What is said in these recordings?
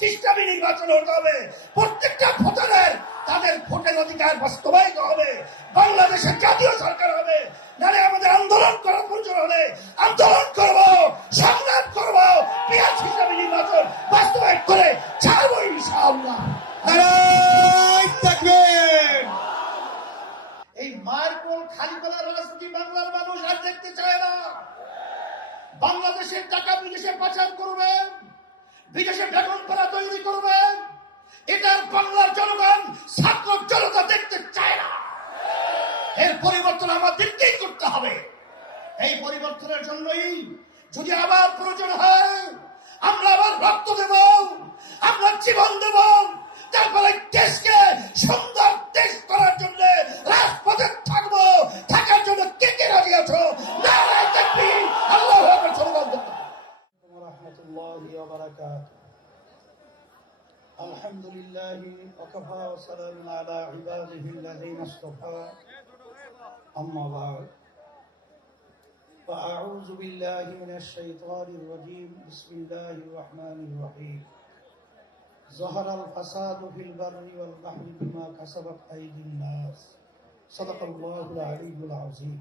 সিস্টেমে নির্বাচন হতে হবে। প্রত্যেকটা ভোটারের তাদের ভোটের অধিকার বাস্তবায়িত হবে। বাংলাদেশের জাতীয় সরকার হবে, নাহলে আমাদের আন্দোলন করার প্রয়োজন হলে আন্দোলন করব, সংগ্রাম করব, পিয়ার সিস্টেমে নির্বাচন বাস্তবায়ন করে ছাড়বো ইনশাআল্লাহ। এই মায়ের কোল খালি করার রাজনীতি বাংলার মানুষ আর দেখতে চায় না। বাংলাদেশের টাকা বিদেশে পাচার করবে, বিদেশে বেতন করা তৈরি করবে, এটার বাংলার জনগণ ছাত্র জনতা দেখতে চায় না। এর পরিবর্তন আমাদেরকেই করতে হবে। এই পরিবর্তনের জন্যই যদি আবার প্রয়োজন হয় আমরা আবার রক্ত দেব, আমরা জীবন দেব, তারপরে দেশকে সুন্দর দেশ করার জন্য রাজপথে থাকবো। থাকার জন্য কে কে রাজি আছো? নারায়ে তাকবীর, আল্লাহু আকবার, স্লোগান দেব। রাহমাতুল্লাহি ওয়া বারাকাতুহু। আলহামদুলিল্লাহি ওয়া কাফা ওয়া সালামুন আলা ইবাদিহিল্লাযীনা ইসতাফা। আম্মা বা'দ। فأعوذ بالله من الشيطان الرجيم. بسم الله الرحمن الرحيم. ظهر الفساد في البر والبحر بما كسبت أيدي الناس. صدق الله العلي العظيم.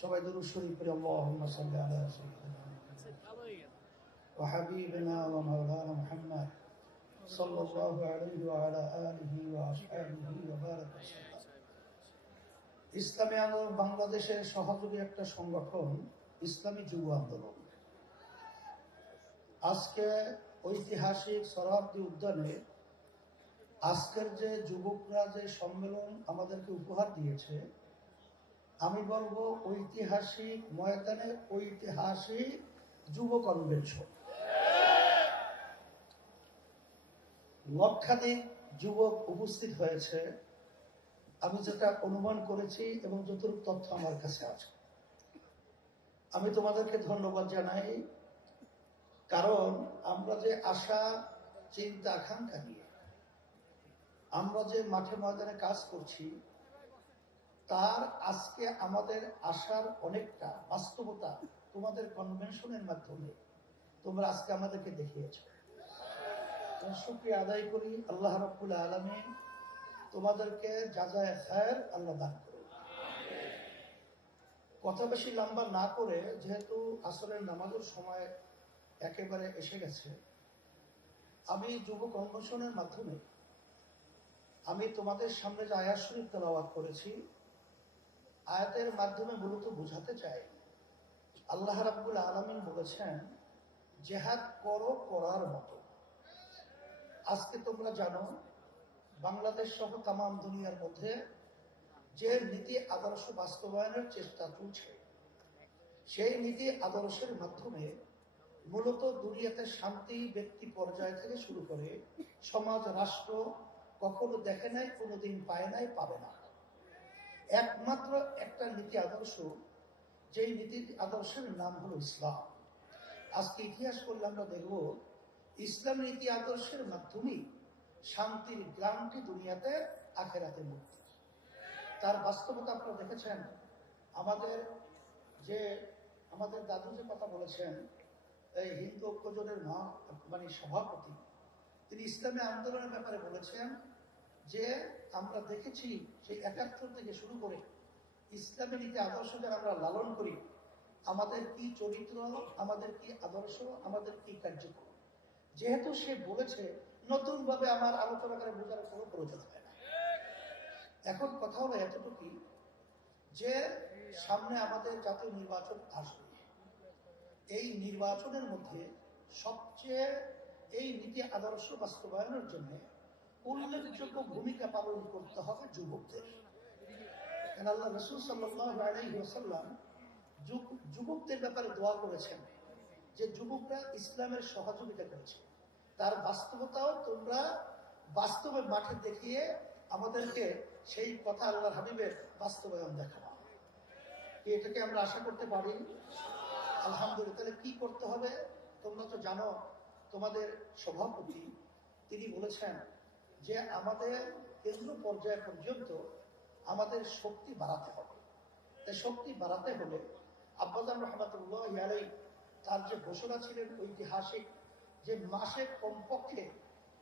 সবাই দুরূদ শরীফ পড়ি। আল্লাহুম্মা সাল্লি আলা সাইয়্যিদিনা ওয়া হাবিবিনা ওয়া মাওলানা মুহাম্মদ সাল্লাল্লাহু আলাইহি ওয়া আলা আলিহি ওয়া আসহাবিহি ওয়া বারাকা সাল্লাম। ইসলামী আন্দোলন বাংলাদেশের সহযোগী একটা সংগঠন ইসলামী যুব আন্দোলন আজকে ঐতিহাসিক সোহরাওয়ার্দী উদ্যানে আজকের যে যুবকরা যে সম্মেলন আমাদেরকে উপহার দিয়েছে, আমি বলবো ঐতিহাসিক ময়দানে ঐতিহাসিক যুব কনভেনশন। লক্ষাধিক যুবক উপস্থিত হয়েছে, আমি যেটা অনুমান করেছি এবং যতটুকু তথ্য আমার কাছে আছে। আমি তোমাদেরকে ধন্যবাদ জানাই, কারণ আমরা যে আশা চিন্তা আকাঙ্ক্ষা নিয়ে আমরা যে মাঠে ময়দানে কাজ করছি, তার আজকে আমাদের আশার অনেকটা বাস্তবতা তোমাদের কনভেনশনের মাধ্যমে তোমরা আজকে আমাদেরকে দেখিয়েছো। শুকরিয়া আদায় করি। আল্লাহ রাব্বুল আলামিন তোমাদেরকে জাযায়ে খায়ের আল্লাহ দান করুন। কথা বেশি লম্বা না করে, যেহেতু আসরের নামাজের সময় একেবারে এসে গেছে, আমি যুব কনভেনশনের মাধ্যমে আমি তোমাদের সামনে যে আয়াত শরীফ তেলাওয়াত করেছি, আয়াতের মাধ্যমে মূলত বোঝাতে চাই, আল্লাহ রাব্বুল আলামিন বলেছেন জিহাদ করো করার মতো। আজকে তোমরা জানো বাংলাদেশ সহ তাম দুনিয়ার মধ্যে যে নীতি আদর্শ বাস্তবায়নের চেষ্টা চলছে, সেই নীতি আদর্শের মাধ্যমে মূলত দুনিয়াতে শান্তি ব্যক্তি পর্যায় থেকে শুরু করে সমাজ রাষ্ট্র কখনো দেখে নাই, কোনোদিন পায় নাই, পাবে না। একমাত্র একটা নীতি আদর্শ, যেই নীতি আদর্শের নাম হলো ইসলাম। আজকে ইতিহাস করলে আমরা দেখব ইসলাম নীতি আদর্শের মাধ্যমেই শান্তির গ্রামটি দুনিয়াতে, আখেরাতে মুক্তি। তার বাস্তবতা আপনারা দেখেছেন। আমাদের দাদু যে কথা বলেছেন, এই হিন্দু ঐক্যজোটের সভাপতি, তিনি ইসলামী আন্দোলনের ব্যাপারে বলেছেন যে আমরা দেখেছি সেই ৭১ থেকে শুরু করে ইসলামী নীতি আদর্শ যারা আমরা লালন করি, আমাদের কি চরিত্র, আমাদের কি আদর্শ, আমাদের কি কার্যক্রম। যেহেতু সে বলেছে, নতুন ভাবে আমার আলোচনা করে বোঝার কোনো প্রয়োজন হয় না। এখন কথা হলো এতটুকুই যে সামনে আমাদের জাতীয় নির্বাচন আসবে। এই নির্বাচনের মধ্যে সবচেয়ে এই নীতি আদর্শ বাস্তবায়নের জন্য উল্লেখযোগ্য ভূমিকা পালন করতে হবে যুবকদের। আল্লাহ রাসূল সাল্লাল্লাহু আলাইহি ওয়াসাল্লাম যুবকদের ব্যাপারে দোয়া করেছেন যে যুবকরা ইসলামের সহযোগিতা করেছে। তার বাস্তবতাও তোমরা বাস্তবে মাঠে দেখিয়ে আমাদেরকে সেই কথা আল্লাহর হাবিবের বাস্তবায়ন দেখানো। এটাকে আমরা আশা করতে পারি আলহামদুলিল্লাহ। তাহলে কি করতে হবে তোমরা তো জানো। তোমাদের সভাপতি তিনি বলেছেন যে আমাদের কেন্দ্র পর্যায় পর্যন্ত আমাদের শক্তি বাড়াতে হবে। তাই শক্তি বাড়াতে হলে আব্বাজান রহমাতুল্লাহি আলাইহি তার যে ঘোষণা ছিলেন ঐতিহাসিক, যে মাসে কমপক্ষে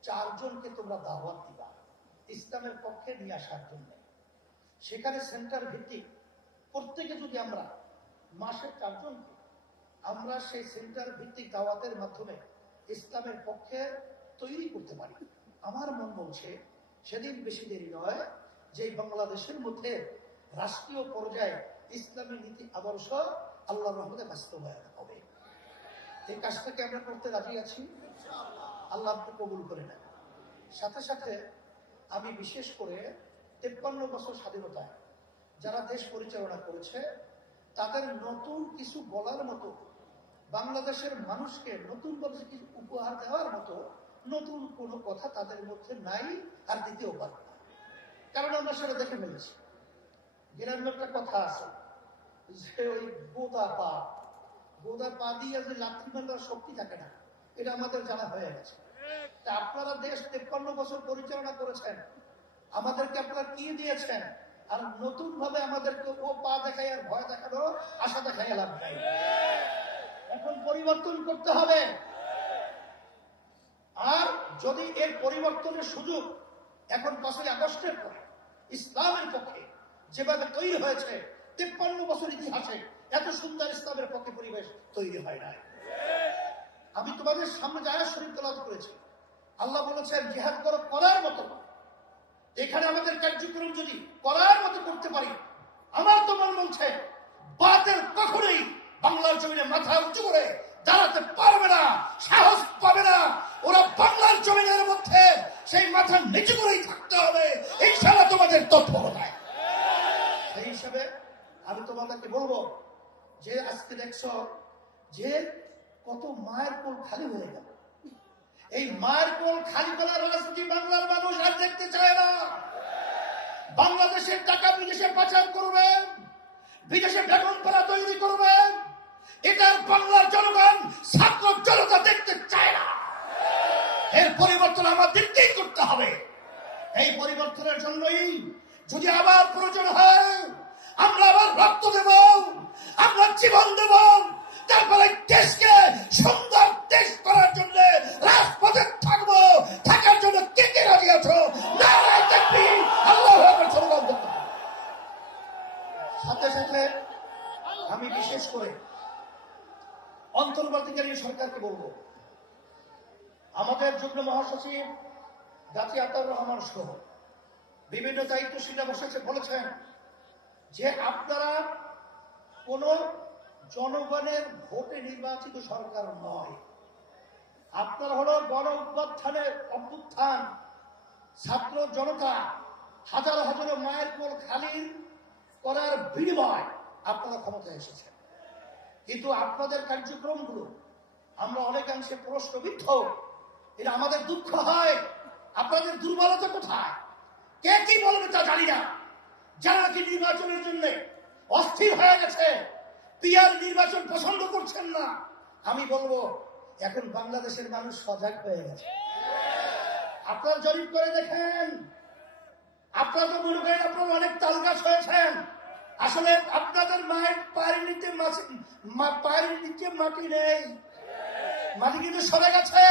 4 জনকে তোমরা দাওয়াত দিবা ইসলামের পক্ষে নিয়ে আসার জন্য। সেখানে সেন্টার ভিত্তিক প্রত্যেকে যদি আমরা মাসে 4 জনকে আমরা সেই সেন্টার ভিত্তিক দাওয়াতের মাধ্যমে ইসলামের পক্ষে তৈরি করতে পারি, আমার মন বলছে সেদিন বেশি দেরি নয় যে বাংলাদেশের মধ্যে রাষ্ট্রীয় পর্যায়ে ইসলামী নীতি আদর্শ আল্লাহর রহমতে বাস্তবায়ন হবে। এই কাজটাকে আমরা করতে রাজি আছি, আল্লাহ আপনি কবুল করে নেন। সাথে সাথে আমি বিশেষ করে 53 বছর স্বাধীনতায় যারা দেশ পরিচালনা করেছে তাদের নতুন কিছু বলার মতো, বাংলাদেশের মানুষকে নতুন ভাবে কিছু উপহার দেওয়ার মতো নতুন কোনো কথা তাদের মধ্যে নাই, আর দিতেও পারবে না। কারণ আমরা সেটা দেখে ফেলেছি। গ্রামের একটা কথা আছে যে ওই গোদা পা দিয়ে যে লাথি মারার শক্তি থাকে না, এটা আমাদের জানা হয়ে গেছে। তা আপনারা দেশ 53 বছর পরিচালনা করেছেন, আমাদেরকে আপনারা কি দিয়েছেন, আর নতুন ভাবে আমাদেরকে ও পা দেখাই আর ভয় দেখানো আশা দেখাই লাভ নাই। এখন পরিবর্তন করতে হবে। আর যদি এর পরিবর্তনের সুযোগ এখন 5ই আগস্টের পরে ইসলামের পক্ষে যেভাবে তৈরি হয়েছে, 53 বছর ইতিহাসে এত সুন্দর ইসলামের পক্ষে পরিবেশ তৈরি হয় নাই। আমি তোমাদের সামনে আয়াত শরীফ তেলাওয়াত করেছি, আল্লাহ বলেছেন জিহাদ করো করার মতো। এখানে আমাদের কার্যক্রম যদি করার মতো করতে পারি, আমার তো মন বলছে বাতিল কখনোই বাংলার জমিনে মাথা উঁচু করে দাঁড়াতে পারবে না, সাহস পাবে না। ওরা বাংলার জমিনের মধ্যে সেই মাথা নিচু করেই থাকতে হবে, ইনশাআল্লাহ তোমাদের তৎপরতায়। সেই হিসাবে আমি তোমাদেরকে বলবো যে আজকে দেখছো যে কত মায়ের কোল খালি হয়ে গেল। এই মায়ের কোল খালি করার রাজনীতি বাংলার মানুষ আর দেখতে চায় না। বাংলাদেশের টাকা বিদেশে পাচার করবে, বিদেশে বেতন পাড়া তৈরি করবে, এটা বাংলার জনগণ ছাত্র জনতা দেখতে চায় না। এর পরিবর্তন আমাদেরকেই করতে হবে। এই পরিবর্তনের জন্যই যদি আবার প্রয়োজন হয় আমরা আবার রক্ত দেব, আমরা জীবন দেব, তারপরে দেশকে সুন্দর দেশ করার জন্য রাজপথে থাকবো। থাকার জন্য কে কে রাজি আছো? নারায়ে তাকবীর, আল্লাহু আকবার, স্লোগান দিতে হবে। সাথে সাথে আমি বিশেষ করে অন্তর্বর্তীকালীন সরকারকে বলবো, আমাদের যুগ্ম মহাসচিব গাজী আতাউর রহমান সহ বিভিন্ন দায়িত্বশীলরা বলেছেন যে আপনারা কোন জনগণের ভোটে নির্বাচিত সরকার নয়, আপনারা হলো গণ অভ্যুত্থান, ছাত্র জনতা হাজারো হাজারো মায়ের কোল খালি করার বিনিময় আপনারা ক্ষমতায় এসেছেন। কিন্তু আপনাদের কার্যক্রমগুলো আমরা অনেকাংশে প্রশ্নবিদ্ধ। এটা আমাদের দুঃখ হয়। আপনাদের দুর্বলতা কোথায়, কে কি বলবে তা জানি না। যারা কি নির্বাচনের জন্য অস্থির হয়ে গেছে, পিয়ার নির্বাচন পছন্দ করছেন না, আমি বলবো এখন বাংলাদেশের মানুষ সজাগ হয়ে গেছে। আপনারা জরিপ করে দেখেন, আপনারা তো মনে করেন আপনারা অনেক তালগাছ হয়েছেন, আসলে আপনাদের মায়ের পায়ের নিচে মাটি নেই, মাটি কিন্তু সরে গেছে।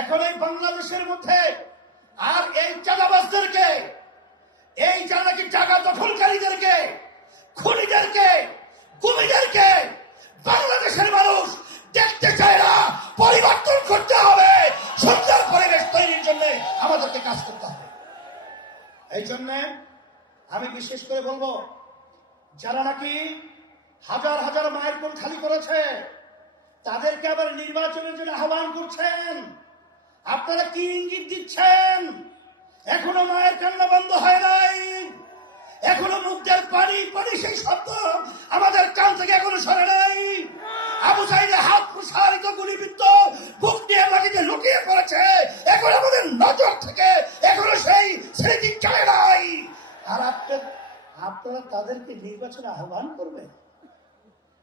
এখন এই বাংলাদেশের মধ্যে আর এই চাঁদাবাজদেরকে, এই যারা নাকি জায়গা দখলকারীদেরকে, খুনিদেরকে, গুমিদেরকে বাংলাদেশের মানুষ দেখতে চায় না। পরিবর্তন করতে হবে, সুন্দর পরিবেশ তৈরির জন্য আমাদেরকে কাজ করতে হবে। এই জন্য আমি বিশেষ করে বলবো, যারা নাকি হাজার হাজার মায়ের কোল খালি করেছে তাদেরকে আবার নির্বাচনের জন্য আহ্বান করছেন, আপনারা কি ইঙ্গিত দিচ্ছেন? এখনো মায়ের কান্না বন্ধ হয় নাই, এখনো মুখের পানি পানি সেই শব্দ আমাদের কান থেকে এখনো সরে নাই। আবু সাইদে হাত প্রসারিত গুলিবিদ্ধ বুক নিয়ে মাটিতে লুকিয়ে পড়েছে, এখন আমাদের নজর থেকে এখনো সেই স্মৃতি চলে নাই। আর আপনারা তাদেরকে নির্বাচনে আহ্বান করবেন,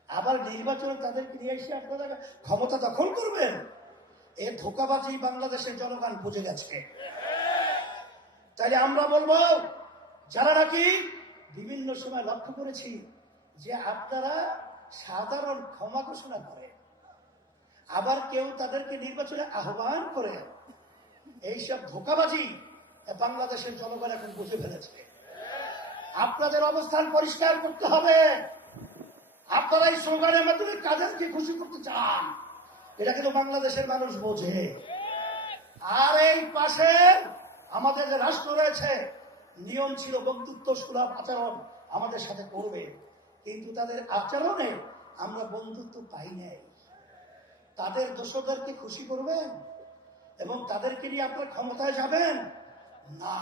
আবার নির্বাচনে তাদেরকে নিয়ে এসে আপনারা ক্ষমতা দখল করবেন। এ ধোঁকাবাজি বাংলাদেশের জনগণ বুঝে গেছে। তাইলে আমরা বলবো, যারা নাকি বিভিন্ন সময় লক্ষ্য করেছি যে আপনারা সাধারণ ক্ষমা ঘোষণা করে, আবার কেউ তাদেরকে নির্বাচনে আহ্বান করে, এইসব ধোঁকাবাজি বাংলাদেশের জনগণ এখন বুঝে ফেলেছে। আপনাদের অবস্থান পরিষ্কার করতে হবে। আপনারা এই স্লোগানের মাধ্যমে কাদেরকে খুশি করতে চান, এটা কিন্তু বাংলাদেশের মানুষ বোঝে। আর এই পাশে আমাদের যে রাষ্ট্র রয়েছে, নিয়ম ছিল বন্ধুত্ব সুলভ আচরণ আমাদের সাথে করবে, কিন্তু তাদের আচরণে আমরা বন্ধুত্ব পাই নাই। তাদের দোষদেরকে খুশি করবেন এবং তাদেরকে নিয়ে আপনার ক্ষমতায় যাবেন না,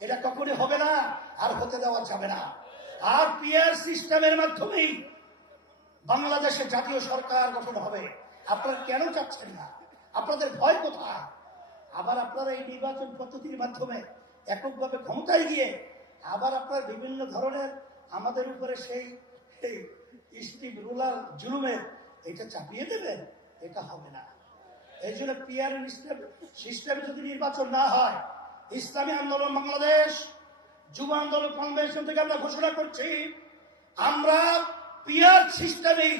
এটা কখনই হবে না, আর হতে দেওয়া যাবে না। আর পিআর সিস্টেমের মাধ্যমেই বাংলাদেশে জাতীয় সরকার গঠন হবে। আপনারা কেন চাচ্ছেন না? আপনাদের ভয় কোথায়? আবার আপনারা এই নির্বাচন পদ্ধতির মাধ্যমে এককভাবে ক্ষমতায় গিয়ে আবার আপনার বিভিন্ন ধরনের আমাদের উপরে সেই স্টিভ রুলার জুলুমের এটা চাপিয়ে দেবেন, এটা হবে না। এই জন্য পিআর সিস্টেমে যদি নির্বাচন না হয়, ইসলামী আন্দোলন বাংলাদেশ, যুব আন্দোলন কনভেনশন থেকে আমরা ঘোষণা করছি, আমরা পিআর সিস্টেমেই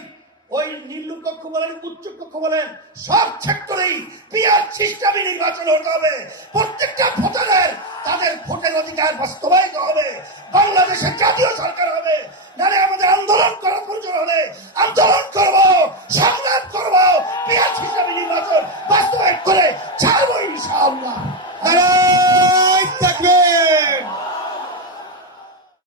ওই নিম্নকক্ষ বলেন উচ্চ কক্ষ বলেন সব সেক্টরেই পিআর সিস্টেমে নির্বাচন হতে হবে। প্রত্যেকটা ভোটারের তাদের ভোটের অধিকার বাস্তবায়িত হবে। বাংলাদেশের জাতীয় সরকার